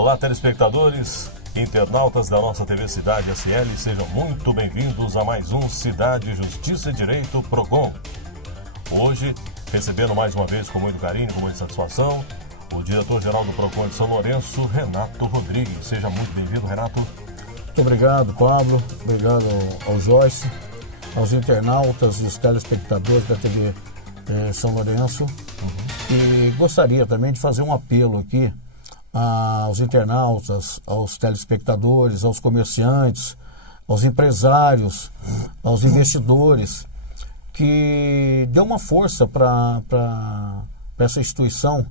Olá, telespectadores, internautas da nossa TV Cidade SL, sejam muito bem-vindos a mais um Cidade, Justiça e Direito PROCON. Hoje, recebendo mais uma vez com muito carinho, com muita satisfação, o diretor-geral do PROCON de São Lourenço, Renato Rodrigues. Seja muito bem-vindo, Renato. Muito obrigado, Pablo. Obrigado ao Joyce, aos internautas e os telespectadores da TV São Lourenço. E gostaria também de fazer um apelo aqui aos internautas, aos telespectadores, aos comerciantes, aos empresários, aos investidores, que dê uma força para essa instituição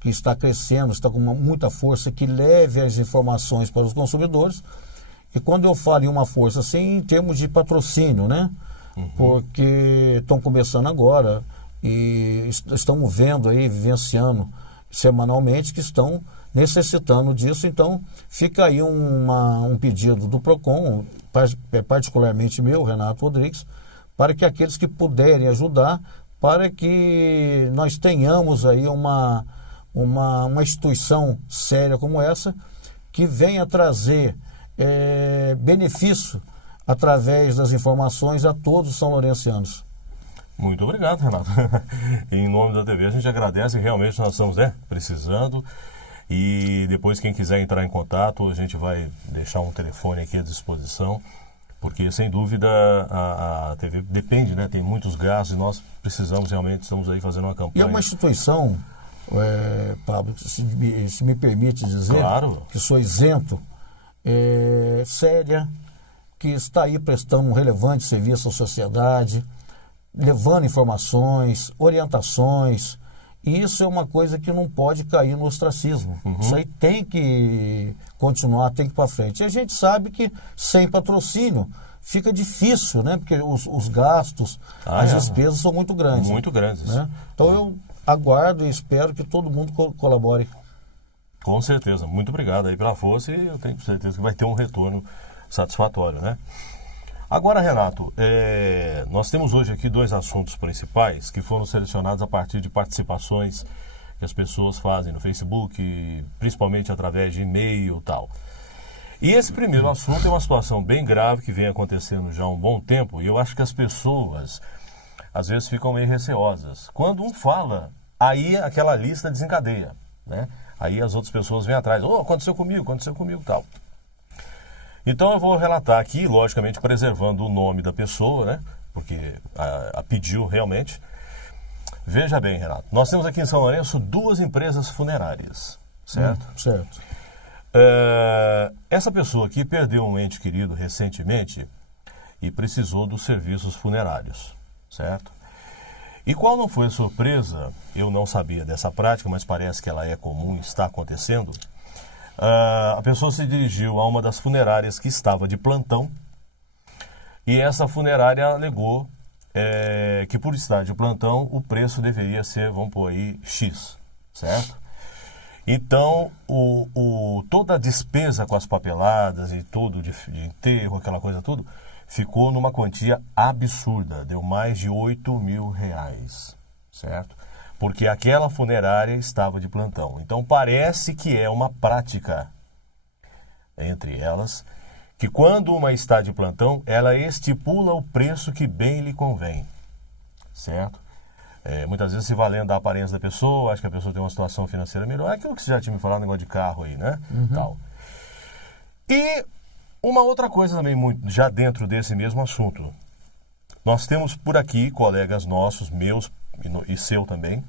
que está crescendo, está com muita força, que leve as informações para os consumidores. E quando eu falo em uma força assim, em termos de patrocínio, né? Porque estão começando agora e estamos vendo aí, vivenciando semanalmente, que estão necessitando disso. Então fica aí um pedido do PROCON, particularmente meu, Renato Rodrigues, para que aqueles que puderem ajudar, para que nós tenhamos aí uma instituição séria como essa, que venha trazer benefício através das informações a todos os são-lourencianos. Muito obrigado, Renato. Em nome da TV, a gente agradece. Realmente nós estamos precisando. E depois, quem quiser entrar em contato, a gente vai deixar um telefone aqui à disposição, porque sem dúvida a TV depende, né? Tem muitos gastos e nós precisamos realmente, estamos aí fazendo uma campanha. E é uma instituição, Pablo, se me permite dizer, claro, que sou isento, séria, que está aí prestando um relevante serviço à sociedade, levando informações, orientações. E isso é uma coisa que não pode cair no ostracismo. Isso aí tem que continuar, tem que ir para frente. E a gente sabe que sem patrocínio fica difícil, né? Porque os gastos, as despesas são muito grandes. Muito grandes. Né? Então eu aguardo e espero que todo mundo colabore. Com certeza. Muito obrigado aí pela força e eu tenho certeza que vai ter um retorno satisfatório, né? Agora, Renato, nós temos hoje aqui dois assuntos principais que foram selecionados a partir de participações que as pessoas fazem no Facebook, principalmente através de e-mail e tal. E esse primeiro assunto é uma situação bem grave que vem acontecendo já há um bom tempo e eu acho que as pessoas às vezes ficam meio receosas. Quando um fala, aí aquela lista desencadeia, né? Aí as outras pessoas vêm atrás, aconteceu comigo e tal. Então eu vou relatar aqui, logicamente preservando o nome da pessoa, né? Porque a pediu realmente. Veja bem, Renato, nós temos aqui em São Lourenço duas empresas funerárias, certo? Certo. Essa pessoa aqui perdeu um ente querido recentemente e precisou dos serviços funerários, certo? E qual não foi a surpresa, eu não sabia dessa prática, mas parece que ela é comum, está acontecendo. A pessoa se dirigiu a uma das funerárias que estava de plantão e essa funerária alegou que por estar de plantão o preço deveria ser, vamos pôr aí, X, certo? Então, toda a despesa com as papeladas e tudo, de enterro, aquela coisa tudo, ficou numa quantia absurda, deu mais de R$8.000, certo? Porque aquela funerária estava de plantão. Então parece que é uma prática entre elas, que quando uma está de plantão, ela estipula o preço que bem lhe convém, certo? Muitas vezes se valendo da aparência da pessoa, acho que a pessoa tem uma situação financeira melhor, é aquilo que você já tinha me falado, negócio de carro aí, né? Tal. E uma outra coisa também, já dentro desse mesmo assunto, nós temos por aqui colegas nossos, meus e seu também,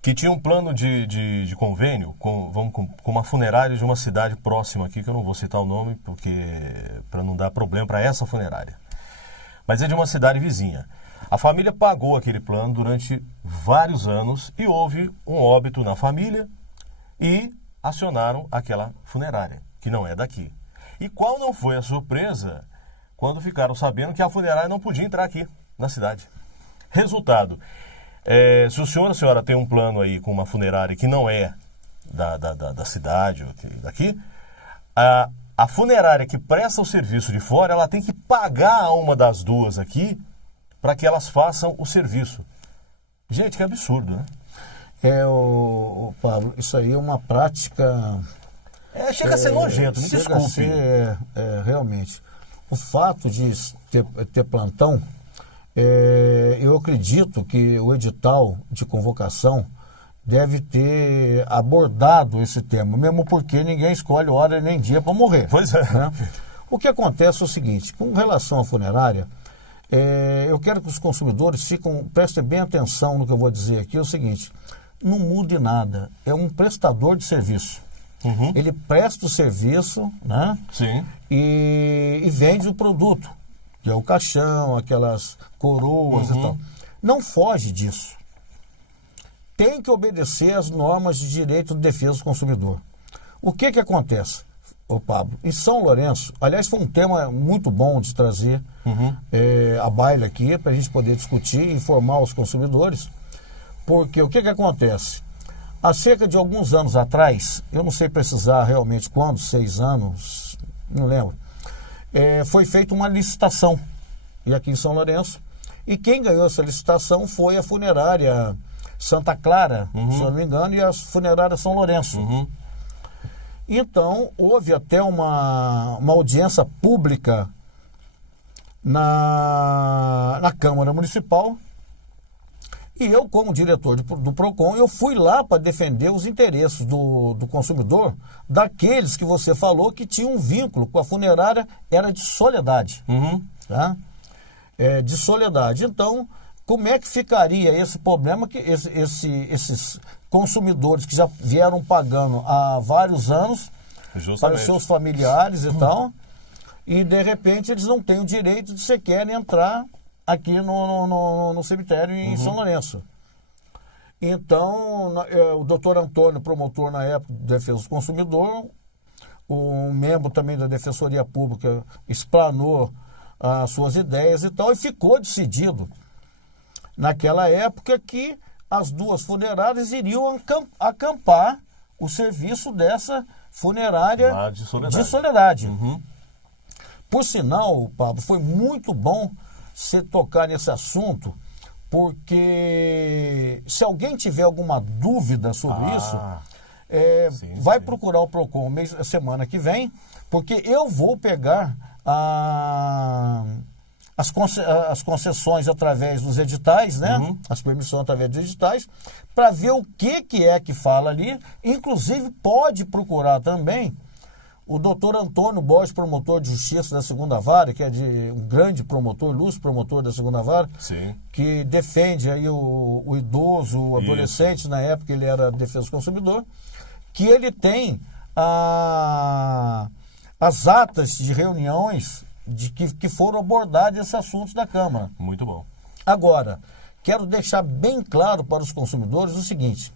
que tinha um plano de convênio com uma funerária de uma cidade próxima aqui, que eu não vou citar o nome, porque para não dar problema para essa funerária. Mas é de uma cidade vizinha. A família pagou aquele plano durante vários anos e houve um óbito na família e acionaram aquela funerária, que não é daqui. E qual não foi a surpresa quando ficaram sabendo que a funerária não podia entrar aqui na cidade? Resultado, se o senhor ou a senhora tem um plano aí com uma funerária que não é da cidade ou daqui, a funerária que presta o serviço de fora, ela tem que pagar a uma das duas aqui para que elas façam o serviço. Gente, que absurdo, né? Pablo, isso aí é uma prática Chega a ser nojento, me chega desculpe. a ser, realmente. O fato de ter plantão, eu acredito que o edital de convocação deve ter abordado esse tema, mesmo porque ninguém escolhe hora nem dia para morrer. Pois é. Né? O que acontece é o seguinte, com relação à funerária, eu quero que os consumidores prestem bem atenção no que eu vou dizer aqui, é o seguinte, não mude nada, é um prestador de serviço. Uhum. Ele presta o serviço, né? Sim. E vende o produto, que é o caixão, aquelas coroas e tal. Não foge disso. Tem que obedecer às normas de direito de defesa do consumidor. O que acontece, ô Pablo? Em São Lourenço, aliás, foi um tema muito bom de trazer a baila aqui, para a gente poder discutir e informar os consumidores, porque o que acontece? Há cerca de alguns anos atrás, eu não sei precisar realmente quando, 6 anos, não lembro, foi feita uma licitação, e aqui em São Lourenço, e quem ganhou essa licitação foi a funerária Santa Clara, se eu não me engano, e a funerária São Lourenço. Então, houve até uma audiência pública na Câmara Municipal, e eu, como diretor do PROCON, eu fui lá para defender os interesses do consumidor, daqueles que você falou que tinham um vínculo com a funerária, era de Soledade. Tá? De Soledade. Então, como é que ficaria esse problema que esses consumidores que já vieram pagando há vários anos para os seus familiares e tal, e de repente eles não têm o direito de sequer entrar aqui no cemitério em São Lourenço. Então, o doutor Antônio, promotor na época de defesa do consumidor, um membro também da Defensoria Pública, explanou as suas ideias e tal, e ficou decidido naquela época que as duas funerárias iriam acampar o serviço dessa funerária de Soledade. Por sinal, Pablo, foi muito bom você tocar nesse assunto, porque se alguém tiver alguma dúvida sobre isso, vai procurar o PROCON semana que vem, porque eu vou pegar as concessões através dos editais, né? As permissões através dos editais, para ver o que é que fala ali. Inclusive, pode procurar também o doutor Antônio Borges, promotor de justiça da segunda vara, que é um grande promotor, luz promotor da segunda vara, que defende aí o idoso, o adolescente. Isso. Na época ele era defesa do consumidor, que ele tem as atas de reuniões que foram abordados esses assuntos da Câmara. Muito bom. Agora, quero deixar bem claro para os consumidores o seguinte,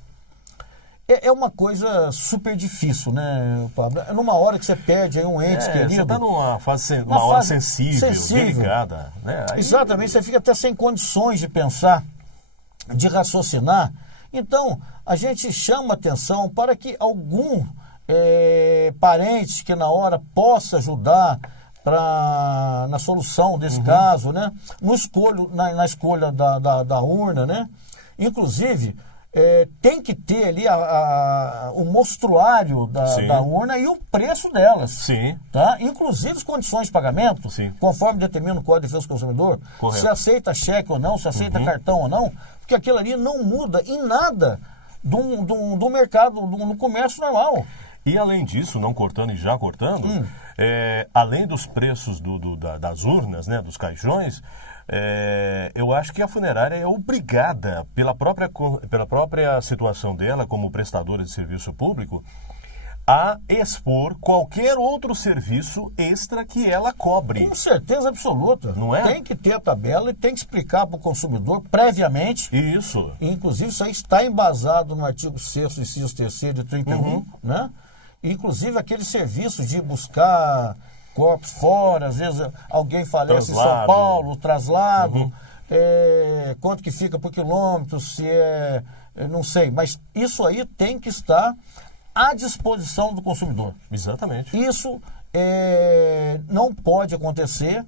é uma coisa super difícil, né, Pablo? Numa hora que você perde aí um ente querido... Você está numa hora sensível, delicada. Né? Aí... Exatamente, você fica até sem condições de pensar, de raciocinar. Então, a gente chama atenção para que algum parente que na hora possa ajudar na solução desse caso, né? Na escolha da urna, né? Inclusive... tem que ter ali o mostruário da urna e o preço delas. Sim. Tá? Inclusive as condições de pagamento, conforme determina o Código de Defesa do Consumidor. Correto. Se aceita cheque ou não, se aceita cartão ou não, porque aquilo ali não muda em nada do mercado, do comércio normal. E além disso, não cortando e já cortando, além dos preços das urnas, né, dos caixões, eu acho que a funerária é obrigada, pela própria situação dela como prestadora de serviço público, a expor qualquer outro serviço extra que ela cobre. Com certeza absoluta. Não é? Tem que ter a tabela e tem que explicar para o consumidor previamente. Isso. Inclusive, isso aí está embasado no artigo 6º, inciso 3º de 31, né? Inclusive, aquele serviço de buscar corpos fora, às vezes alguém falece em São Paulo, traslado, quanto que fica por quilômetro, se não sei, mas isso aí tem que estar à disposição do consumidor. Exatamente. Isso não pode acontecer,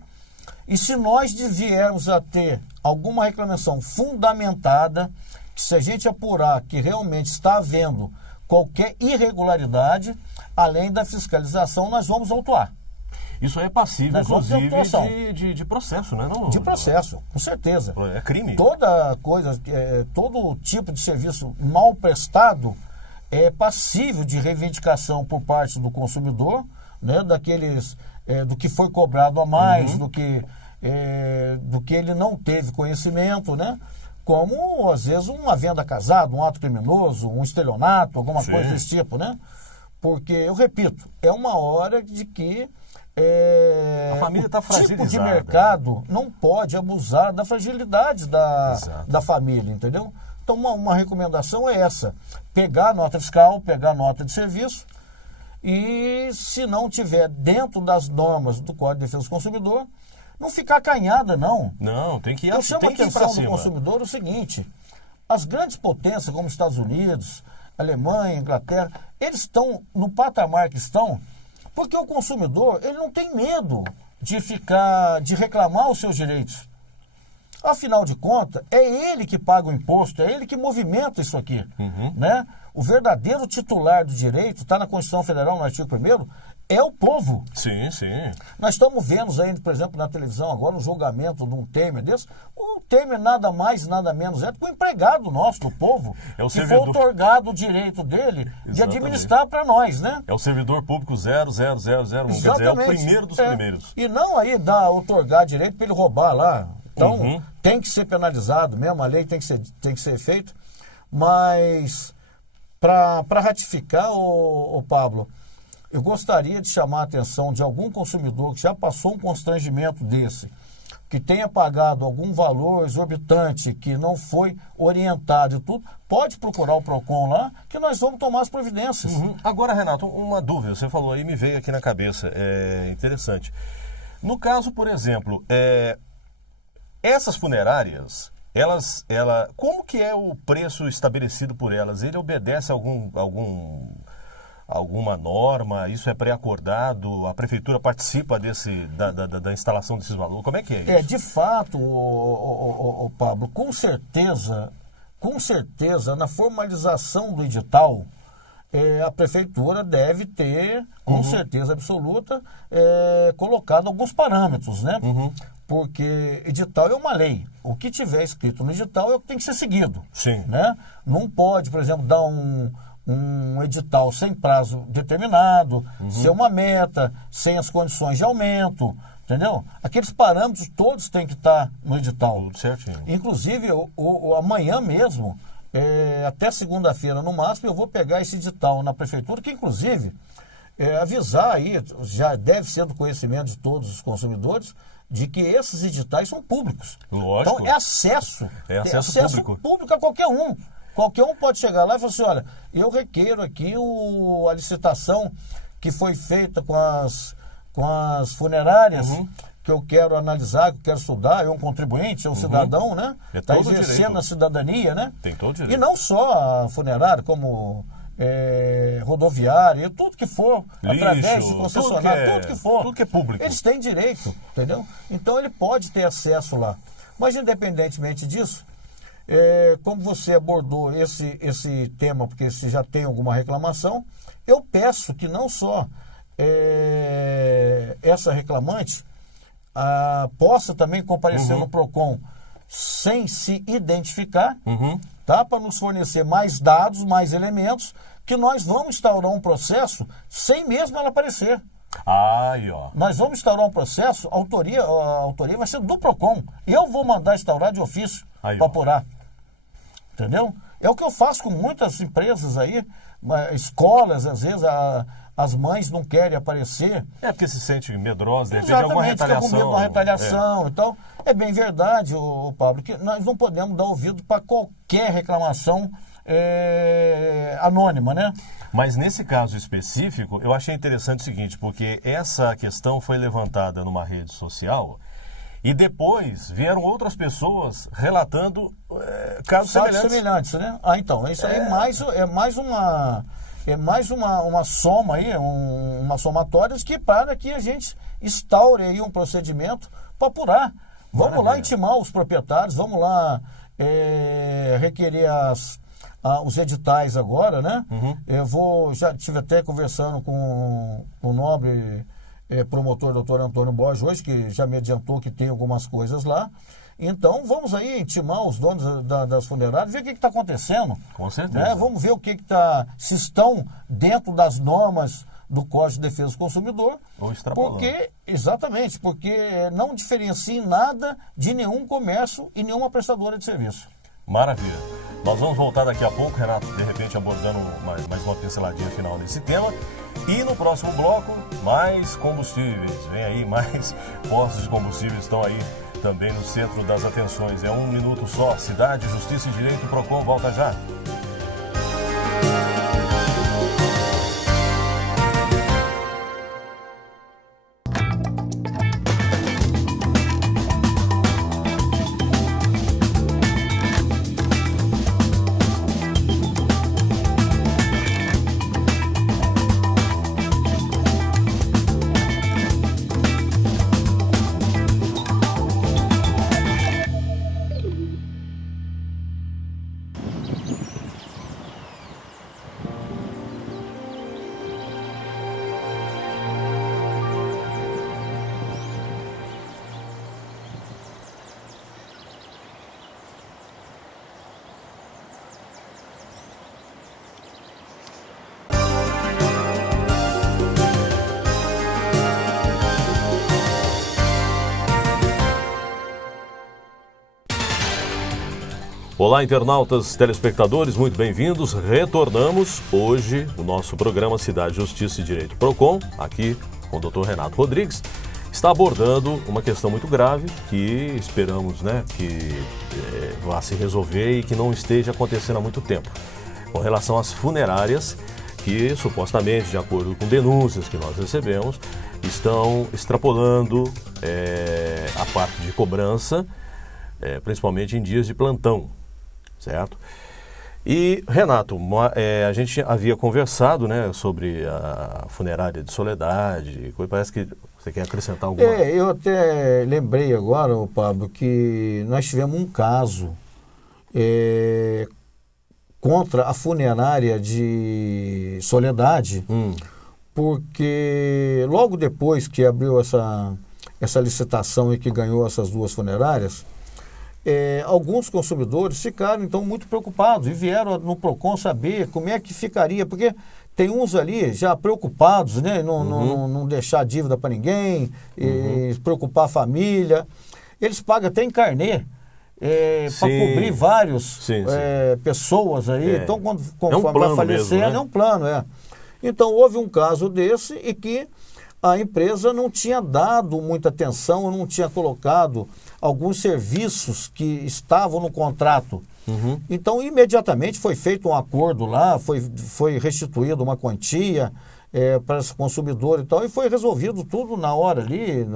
e se nós viermos a ter alguma reclamação fundamentada, que se a gente apurar que realmente está havendo qualquer irregularidade, além da fiscalização, nós vamos autuar. Isso aí é passível, Nós vamos ter inclusive, autuação. de processo, né? Não, De processo, com certeza. É crime. Toda coisa, todo tipo de serviço mal prestado é passível de reivindicação por parte do consumidor, né, do que foi cobrado a mais, do que ele não teve conhecimento, né? Como, às vezes, uma venda casada, um ato criminoso, um estelionato, alguma coisa desse tipo, né? Porque, eu repito, é uma hora de que a família está fragilizada. O tipo de mercado não pode abusar da fragilidade da família, entendeu? Então, uma recomendação é essa: pegar a nota fiscal, pegar a nota de serviço e, se não tiver dentro das normas do Código de Defesa do Consumidor, não ficar acanhada, não. Não, tem que ir Eu chamo a tem que ir pra atenção do cima. consumidor o seguinte: as grandes potências, como Estados Unidos, Alemanha, Inglaterra, eles estão no patamar que estão porque o consumidor, ele não tem medo de reclamar os seus direitos. Afinal de contas, é ele que paga o imposto, é ele que movimenta isso aqui, né? O verdadeiro titular do direito, está na Constituição Federal, no artigo 1º, é o povo. Sim, sim. Nós estamos vendo ainda, por exemplo, na televisão agora, um julgamento de um Temer desse. O Temer nada mais, nada menos é do que um empregado nosso, do povo, É o que servidor. foi otorgado o direito dele de Exatamente. administrar para nós, né? É o servidor público 00001, quer dizer, é o primeiro dos primeiros. E não aí otorgar direito para ele roubar lá. Então, tem que ser penalizado mesmo, a lei tem que ser feita. Mas, para ratificar, o Pablo, eu gostaria de chamar a atenção de algum consumidor que já passou um constrangimento desse, que tenha pagado algum valor exorbitante, que não foi orientado e tudo, pode procurar o PROCON lá, que nós vamos tomar as providências. Agora, Renato, uma dúvida, você falou aí, me veio aqui na cabeça, é interessante. No caso, por exemplo, essas funerárias, como que é o preço estabelecido por elas? Ele obedece a alguma norma? Isso é pré-acordado? A prefeitura participa da instalação desses valores? Como é que é isso? De fato, Pablo, com certeza, na formalização do edital, a prefeitura deve ter, com certeza absoluta, colocado alguns parâmetros, né? Porque edital é uma lei. O que tiver escrito no edital é o que tem que ser seguido. Sim. Né? Não pode, por exemplo, dar um edital sem prazo determinado, ser uma meta, sem as condições de aumento, entendeu? Aqueles parâmetros todos têm que estar no edital. Tudo certinho. Inclusive, amanhã mesmo, até segunda-feira no máximo, eu vou pegar esse edital na prefeitura, que inclusive avisar aí, já deve ser do conhecimento de todos os consumidores, de que esses editais são públicos. Lógico. Então, é acesso público. Público a qualquer um. Qualquer um pode chegar lá e falar assim: olha, eu requeiro aqui a licitação que foi feita com as funerárias, que eu quero analisar, que eu quero estudar. É um contribuinte, é um cidadão, né? Está exercendo a cidadania, né? Tem todo direito. E não só a funerária, como rodoviária, tudo que for, lixo, através de concessionário, tudo que for. Tudo que é público. Eles têm direito, entendeu? Então ele pode ter acesso lá. Mas independentemente disso, como você abordou esse tema, porque você já tem alguma reclamação, eu peço que não só essa reclamante possa também comparecer no PROCON sem se identificar, tá? Para nos fornecer mais dados, mais elementos, que nós vamos instaurar um processo sem mesmo ela aparecer. Aí, ó. Nós vamos instaurar um processo, a autoria vai ser do PROCON. Eu vou mandar instaurar de ofício para apurar. Entendeu? É o que eu faço com muitas empresas aí, escolas, às vezes as mães não querem aparecer. Porque se sente medrosa, de repente alguma retaliação. Fica com medo de uma retaliação e tal. É bem verdade, Pablo, que nós não podemos dar ouvido para qualquer reclamação anônima, né? Mas nesse caso específico, eu achei interessante o seguinte, porque essa questão foi levantada numa rede social e depois vieram outras pessoas relatando casos semelhantes, né? Então, isso aí é mais uma soma aí, uma somatória para que a gente instaure aí um procedimento para apurar. Vamos lá intimar os proprietários, vamos lá requerer os editais agora, né? Já estive até conversando com o nobre promotor, doutor Antônio Borges, hoje, que já me adiantou que tem algumas coisas lá. Então, vamos aí intimar os donos das funerárias, ver o que está acontecendo. Com certeza. Né? Vamos ver o que está, se estão dentro das normas do Código de Defesa do Consumidor. Ou extrapolando. Exatamente, porque não diferencia em nada de nenhum comércio e nenhuma prestadora de serviço. Maravilha. Nós vamos voltar daqui a pouco, Renato, de repente abordando mais uma pinceladinha final desse tema. E no próximo bloco, mais combustíveis. Vem aí, mais postos de combustíveis estão aí também no centro das atenções. É um minuto só. Cidade, Justiça e Direito, Procon, volta já. Olá, internautas, telespectadores, muito bem-vindos. Retornamos hoje o nosso programa Cidade, Justiça e Direito Procon, aqui com o Dr. Renato Rodrigues, está abordando uma questão muito grave que esperamos, que vá se resolver e que não esteja acontecendo há muito tempo, com relação às funerárias que, supostamente, de acordo com denúncias que nós recebemos, estão extrapolando a parte de cobrança, principalmente em dias de plantão. Certo? E, Renato, a gente havia conversado, sobre a funerária de Soledade. Parece que você quer acrescentar alguma coisa. Eu até lembrei agora, Pablo, que nós tivemos um caso contra a funerária de Soledade, porque logo depois que abriu essa licitação e que ganhou essas duas funerárias, alguns consumidores ficaram então muito preocupados e vieram no Procon saber como é que ficaria, porque tem uns ali já preocupados, não deixar dívida para ninguém, preocupar a família. Eles pagam até em carnê para cobrir vários pessoas aí. Então, conforme vai falecendo, é um plano. Então, houve um caso desse e que a empresa não tinha dado muita atenção, não tinha colocado alguns serviços que estavam no contrato. Então, imediatamente foi feito um acordo lá, foi restituída uma quantia para esse consumidor e tal, e foi resolvido tudo na hora ali,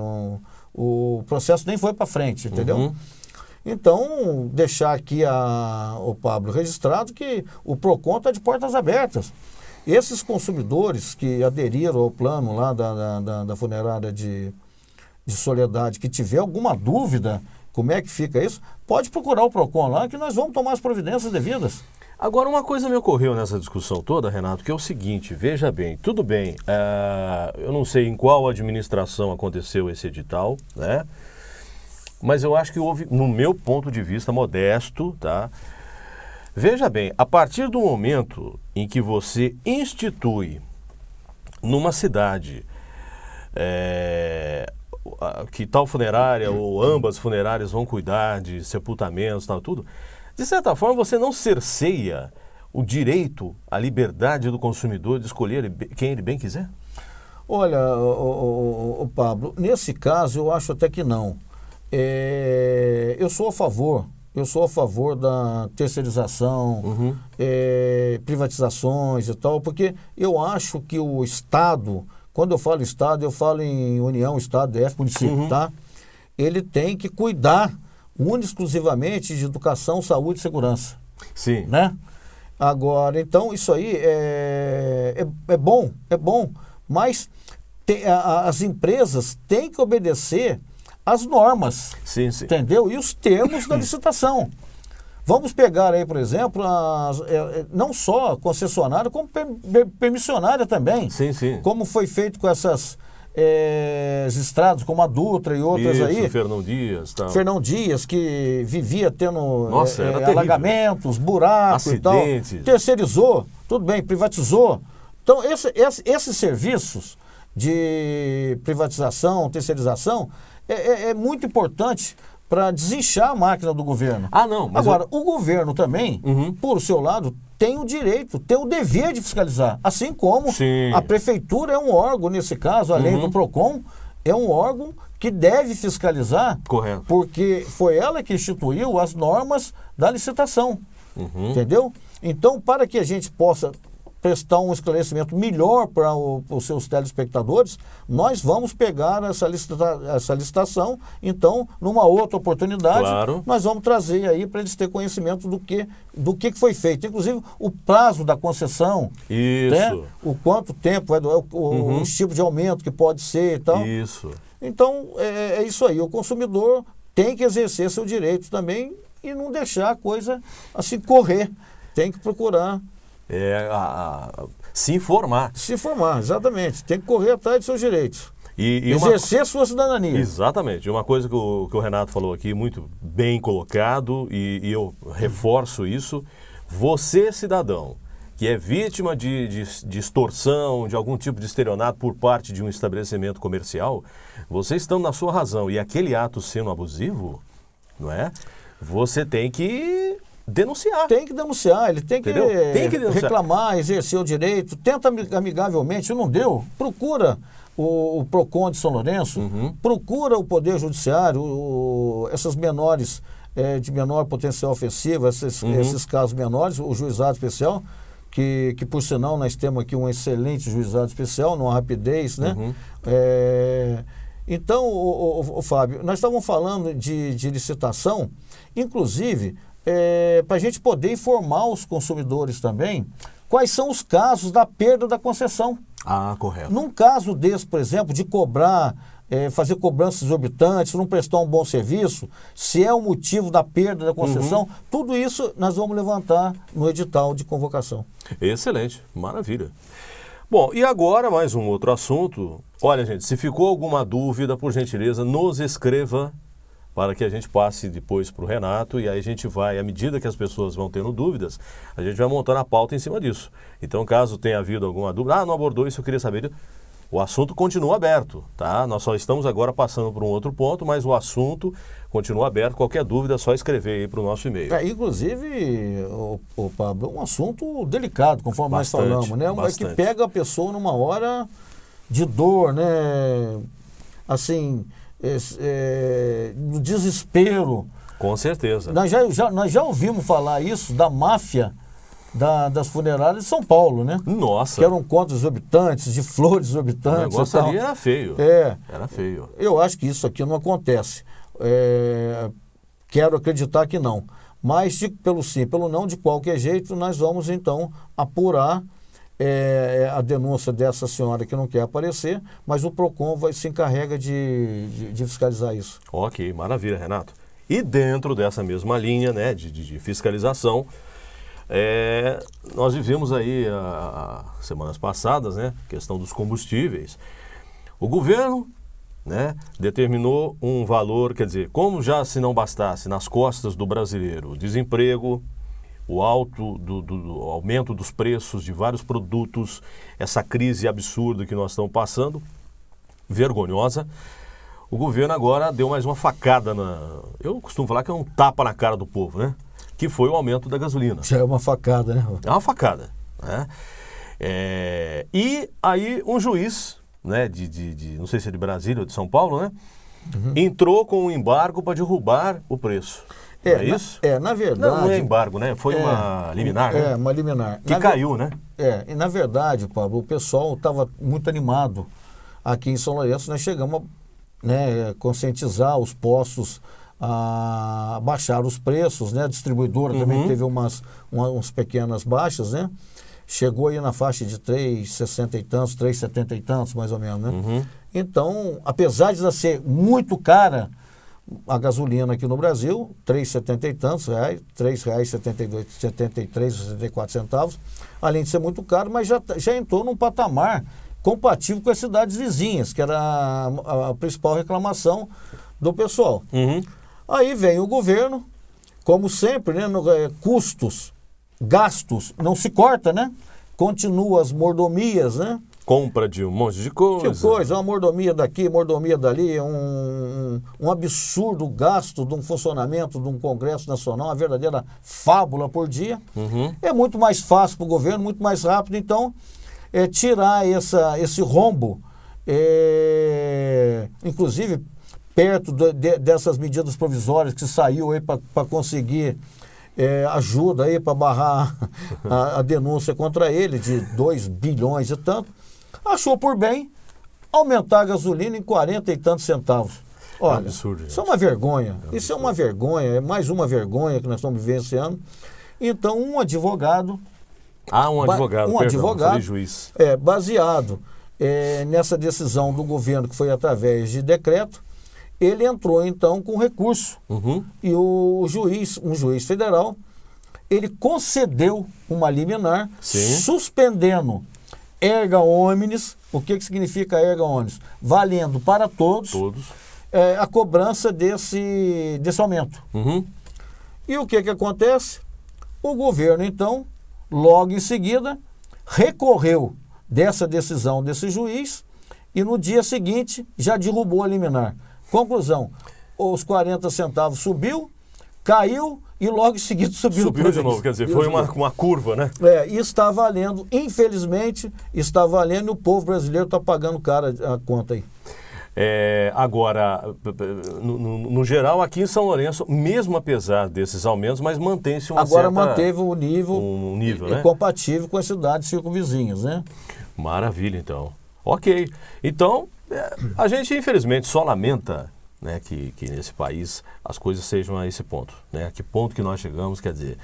o processo nem foi para frente, entendeu? Então, deixar aqui o Pablo registrado que o Procon está de portas abertas. Esses consumidores que aderiram ao plano lá da funerária de Soledade, que tiver alguma dúvida como é que fica isso, pode procurar o Procon lá que nós vamos tomar as providências devidas. Agora, uma coisa me ocorreu nessa discussão toda, Renato, que é o seguinte, veja bem, tudo bem, eu não sei em qual administração aconteceu esse edital, mas eu acho que houve, no meu ponto de vista modesto, tá? Veja bem, a partir do momento em que você institui numa cidade que tal funerária ou ambas funerárias vão cuidar de sepultamentos, tal, tudo, de certa forma você não cerceia o direito, a liberdade do consumidor de escolher quem ele bem quiser? Olha, Pablo, nesse caso eu acho até que não. Eu sou a favor da terceirização, privatizações e tal, porque eu acho que o Estado, quando eu falo Estado, eu falo em União, Estado, DF, município, tá? Ele tem que cuidar única e exclusivamente de educação, saúde e segurança. Sim. Agora, então, isso aí é bom, mas as empresas têm que obedecer às normas, entendeu? E os termos da licitação. Vamos pegar aí, por exemplo, não só concessionária, como permissionária também. Sim, sim. Como foi feito com essas estradas, como a Dutra e outras aí. Fernão Dias. Tal. Fernão Dias, que vivia tendo Nossa, era alagamentos, buracos acidentes. e tal. Terceirizou, tudo bem, privatizou. Então, esses serviços de privatização, terceirização, é muito importante para desinchar a máquina do governo. Ah, não. Mas agora, o governo também, por seu lado, tem o direito, tem o dever de fiscalizar. Assim como a prefeitura é um órgão, nesse caso, além do PROCON, é um órgão que deve fiscalizar. Correto. Porque foi ela que instituiu as normas da licitação. Entendeu? Então, para que a gente possa prestar um esclarecimento melhor para os seus telespectadores, nós vamos pegar essa licitação, então, numa outra oportunidade, nós vamos trazer aí para eles terem conhecimento do que foi feito. Inclusive, o prazo da concessão, né? O quanto tempo, o tipo de aumento que pode ser e tal. Isso. Então, é isso aí. O consumidor tem que exercer seu direito também e não deixar a coisa assim correr. Tem que procurar se informar. Se informar, exatamente. Tem que correr atrás dos seus direitos. E exercer sua cidadania. Exatamente. Uma coisa que o Renato falou aqui, muito bem colocado, e eu reforço isso. Você, cidadão, que é vítima de extorsão, de algum tipo de estelionato por parte de um estabelecimento comercial, vocês estão na sua razão. E aquele ato sendo abusivo, não é? Você tem que denunciar. Tem que denunciar, ele tem que denunciar. Reclamar, exercer o direito, tenta amigavelmente, não deu, procura o PROCON de São Lourenço, procura o Poder Judiciário, essas menores, de menor potencial ofensivo, esses casos menores, o juizado especial, que por sinal nós temos aqui um excelente juizado especial, numa rapidez, né? Então, Fábio, nós estávamos falando de licitação, inclusive, para a gente poder informar os consumidores também quais são os casos da perda da concessão. Ah, correto. Num caso desse, por exemplo, de cobrar, fazer cobranças exorbitantes, não prestar um bom serviço, se é o motivo da perda da concessão, tudo isso nós vamos levantar no edital de convocação. Excelente, maravilha. Bom, e agora mais um outro assunto. Olha, gente, se ficou alguma dúvida, por gentileza, nos escreva para que a gente passe depois para o Renato e aí a gente vai, à medida que as pessoas vão tendo dúvidas, a gente vai montando a pauta em cima disso. Então, caso tenha havido alguma dúvida, não abordou isso, eu queria saber, o assunto continua aberto, tá? Nós só estamos agora passando por um outro ponto, mas o assunto continua aberto, qualquer dúvida é só escrever aí para o nosso e-mail. Inclusive, o Pablo, é um assunto delicado, conforme nós falamos, né? Que pega a pessoa numa hora de dor, né? Assim, no desespero. Com certeza. Nós já ouvimos falar isso da máfia das funerárias de São Paulo, né? Nossa! Que eram contas exorbitantes, de flores exorbitantes. O negócio ali era feio. Era feio. Eu acho que isso aqui não acontece. Quero acreditar que não. Mas, pelo sim, pelo não, de qualquer jeito, nós vamos então apurar a denúncia dessa senhora que não quer aparecer, mas o PROCON se encarrega de fiscalizar isso. Ok, maravilha, Renato. E dentro dessa mesma linha, né, de fiscalização, nós vivemos aí semanas passadas, né, questão dos combustíveis. O governo, né, determinou um valor, quer dizer, como já se não bastasse nas costas do brasileiro o desemprego, o aumento dos preços de vários produtos, essa crise absurda que nós estamos passando, vergonhosa, o governo agora deu mais uma facada eu costumo falar que é um tapa na cara do povo, né? Que foi o aumento da gasolina. Já é uma facada, né? É uma facada, né? E aí um juiz, né, não sei se é de Brasília ou de São Paulo, né? Entrou com um embargo para derrubar o preço. É isso? Na verdade... Não é embargo, né? Foi uma liminar, né? Uma liminar. Que caiu, né? E na verdade, Pablo, o pessoal estava muito animado aqui em São Lourenço. Nós chegamos a conscientizar os postos a baixar os preços, né? A distribuidora também teve umas pequenas baixas, né? Chegou aí na faixa de 3,60 e tantos, 3,70 e tantos, mais ou menos, né? Então, apesar de ela ser muito cara, a gasolina aqui no Brasil, R$ 3,70 e tantos reais, R$ 3,72, 73, 64 centavos, além de ser muito caro, mas já entrou num patamar compatível com as cidades vizinhas, que era a principal reclamação do pessoal. Aí vem o governo, como sempre, né, custos, gastos, não se corta, né? Continua as mordomias, né? Compra de um monte de coisa. Uma mordomia daqui, mordomia dali, um absurdo gasto de um funcionamento de um Congresso Nacional, uma verdadeira fábula por dia. É muito mais fácil para o governo, muito mais rápido, então, tirar esse rombo, inclusive perto dessas medidas provisórias que saiu aí para conseguir ajuda aí para barrar a denúncia contra ele de 2 bilhões e tanto, achou por bem aumentar a gasolina em 40 e tantos centavos. Olha, absurdo, gente. Isso é uma vergonha. Isso é uma vergonha, é mais uma vergonha que nós estamos vivenciando. Então, um advogado... Um advogado, juiz. Baseado nessa decisão do governo, que foi através de decreto, ele entrou então com recurso. E um juiz federal, ele concedeu uma liminar, suspendendo erga omnes. O que significa erga omnes? Valendo para todos. A cobrança desse aumento. E o que acontece? O governo, então, logo em seguida, recorreu dessa decisão desse juiz e no dia seguinte já derrubou a liminar. Conclusão, os 40 centavos subiu, caiu e logo em seguida subiu de novo, quer dizer, foi uma curva, né? E está valendo, infelizmente, está valendo e o povo brasileiro está pagando cara a conta aí. Agora, no geral, aqui em São Lourenço, mesmo apesar desses aumentos, mas mantém-se uma Agora certa... manteve o nível, né? Compatível com as cidades circunvizinhas, né? Maravilha, então. Ok. Então, a gente, infelizmente, só lamenta, né, que nesse país as coisas sejam a esse ponto. Né? A que ponto que nós chegamos, quer dizer,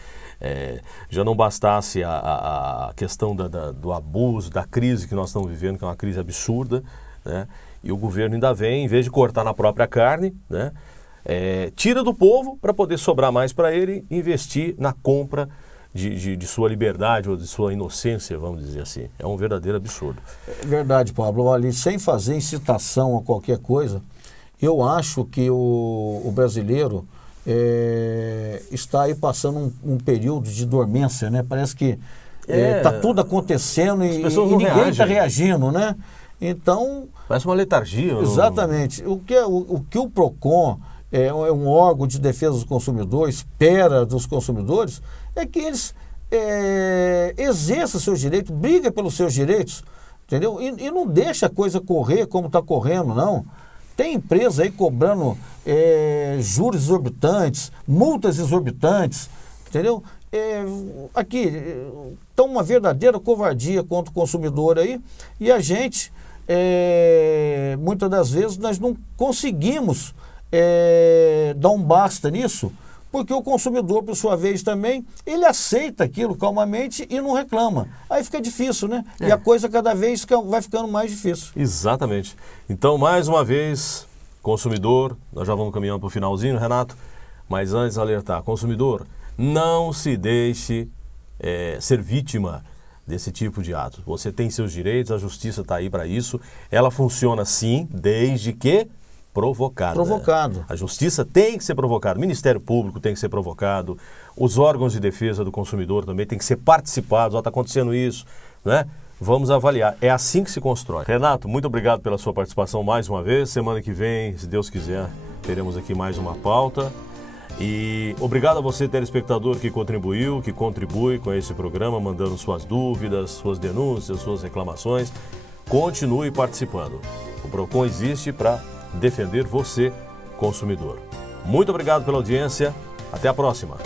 já não bastasse a questão do abuso, da crise que nós estamos vivendo, que é uma crise absurda, né? E o governo ainda vem, em vez de cortar na própria carne, né, tira do povo para poder sobrar mais para ele e investir na compra de sua liberdade ou de sua inocência, vamos dizer assim. É um verdadeiro absurdo. É verdade, Pablo. Olha, sem fazer incitação a qualquer coisa, eu acho que o brasileiro está aí passando um período de dormência, né? Parece que está tudo acontecendo e ninguém está reagindo, né? Então... Parece uma letargia. Exatamente. O que o PROCON, um órgão de defesa do consumidor, espera dos consumidores, é que eles exerçam seus direitos, briguem pelos seus direitos, entendeu? E não deixa a coisa correr como está correndo, não. Tem empresa aí cobrando juros exorbitantes, multas exorbitantes, entendeu? Aqui, está uma verdadeira covardia contra o consumidor aí, e a gente... muitas das vezes nós não conseguimos dar um basta nisso, porque o consumidor, por sua vez também, ele aceita aquilo calmamente e não reclama. Aí fica difícil, né? E a coisa cada vez vai ficando mais difícil. Exatamente. Então, mais uma vez, consumidor, nós já vamos caminhando para o finalzinho, Renato, mas antes alertar, consumidor, não se deixe ser vítima desse tipo de ato. Você tem seus direitos, a justiça está aí para isso. Ela funciona sim, desde que provocada. A justiça tem que ser provocada, o Ministério Público tem que ser provocado, os órgãos de defesa do consumidor também tem que ser participados. Está acontecendo isso, né? Vamos avaliar. É assim que se constrói. Renato, muito obrigado pela sua participação mais uma vez. Semana que vem, se Deus quiser, teremos aqui mais uma pauta. E obrigado a você, telespectador, que contribuiu, que contribui com esse programa, mandando suas dúvidas, suas denúncias, suas reclamações. Continue participando. O PROCON existe para defender você, consumidor. Muito obrigado pela audiência. Até a próxima.